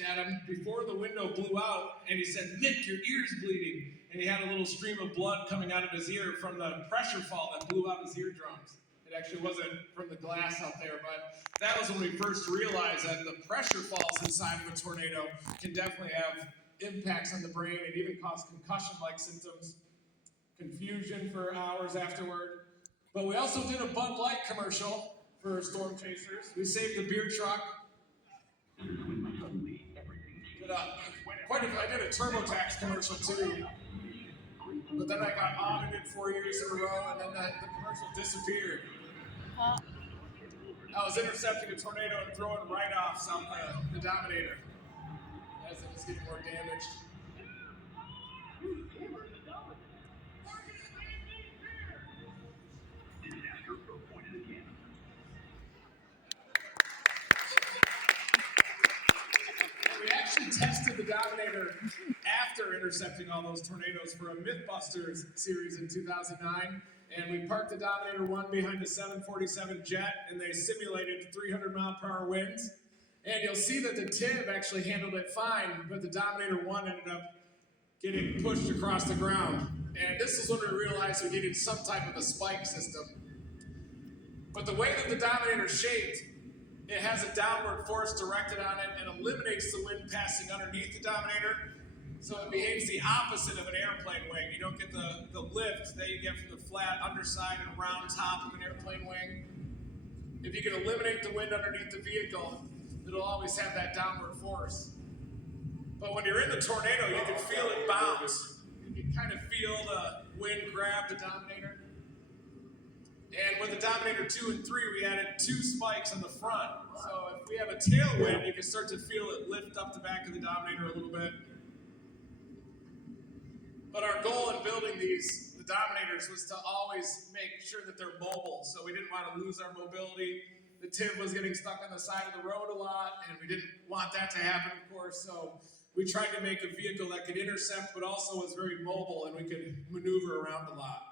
at him before the window blew out, and he said, "Nick, your ear's bleeding." And he had a little stream of blood coming out of his ear from the pressure fall that blew out his eardrums. It actually wasn't from the glass out there, but that was when we first realized that the pressure falls inside of a tornado can definitely have impacts on the brain and even cause concussion-like symptoms, confusion for hours afterward. But we also did a Bud Light commercial for storm chasers. We saved the beer truck. I did a TurboTax commercial too, but then I got audited 4 years in a row, and then the commercial disappeared. I was intercepting a tornado and throwing write-offs on the Dominator as it was getting more damaged. We actually tested the Dominator after intercepting all those tornadoes for a MythBusters series in 2009. And we parked the Dominator 1 behind a 747 jet, and they simulated 300-mile-per-hour winds. And you'll see that the TIV actually handled it fine, but the Dominator 1 ended up getting pushed across the ground. And this is when we realized we needed some type of a spike system. But the way that the Dominator is shaped, it has a downward force directed on it and eliminates the wind passing underneath the Dominator. So it behaves the opposite of an airplane wing. You don't get the lift that you get from the flat underside and round top of an airplane wing. If you can eliminate the wind underneath the vehicle, it'll always have that downward force. But when you're in the tornado, you can feel it bounce. You can kind of feel the wind grab the Dominator. And with the Dominator 2 and 3, we added 2 spikes on the front. So if we have a tailwind, you can start to feel it lift up the back of the Dominator a little bit. But our goal in building the Dominators was to always make sure that they're mobile. So we didn't want to lose our mobility. The TIV was getting stuck on the side of the road a lot, and we didn't want that to happen, of course. So we tried to make a vehicle that could intercept, but also was very mobile, and we could maneuver around a lot.